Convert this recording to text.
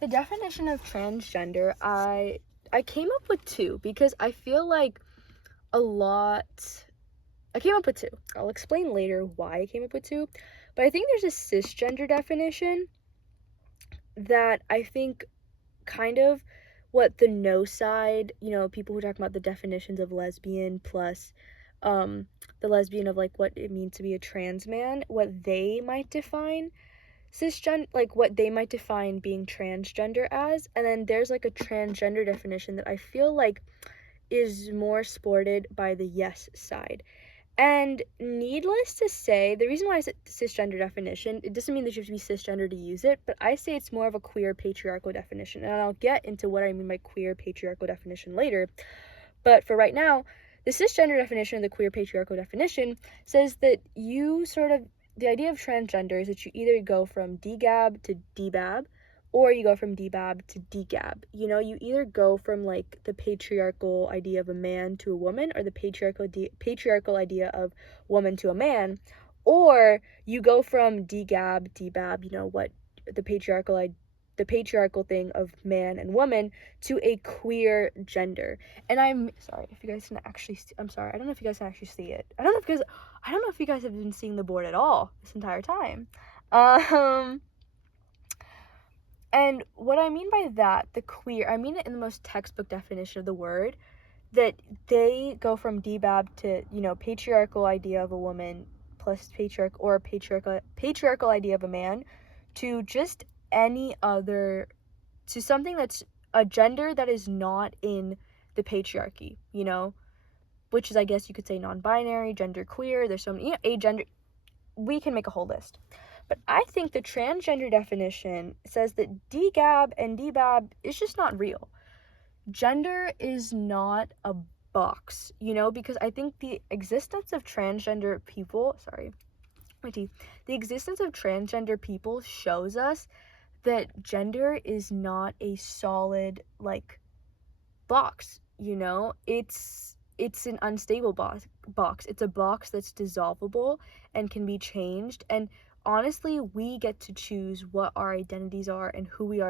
The definition of transgender, I came up with two because I feel like I came up with two. I'll explain later why I came up with two. But I think there's a cisgender definition that I think kind of what the no side, people who talk about the definitions of lesbian plus the lesbian of like what it means to be a trans man, what they might define what they might define being transgender as, and then there's like a transgender definition that I feel like is more supported by the yes side. And needless to say, the reason why I said cisgender definition, it doesn't mean that you have to be cisgender to use it, but I say it's more of a queer patriarchal definition, and I'll get into what I mean by queer patriarchal definition later. But for right now, the cisgender definition of the queer patriarchal definition says that the idea of transgender is that you either go from DGAB to DBAB, or you go from DBAB to DGAB. You either go from like the patriarchal idea of a man to a woman, or the patriarchal idea of woman to a man, or you go from DGAB, DBAB, what the patriarchal thing of man and woman, to a queer gender. And I'm sorry if you guys can actually I'm sorry, I don't know if you guys can actually see it. I don't know if you guys have been seeing the board at all this entire time. And what I mean by that, I mean it in the most textbook definition of the word, that they go from DBAB to, patriarchal idea of a woman plus patriarchal idea of a man, to just to something that's a gender that is not in the patriarchy, which is, I guess you could say, non-binary, genderqueer, there's so many, agender, we can make a whole list. But I think the transgender definition says that DGAB and DBAB is just not real. Gender is not a box, because I think the existence of transgender people, the existence of transgender people shows us that gender is not a solid, box, it's an unstable box. It's a box that's dissolvable and can be changed, and honestly, we get to choose what our identities are and who we are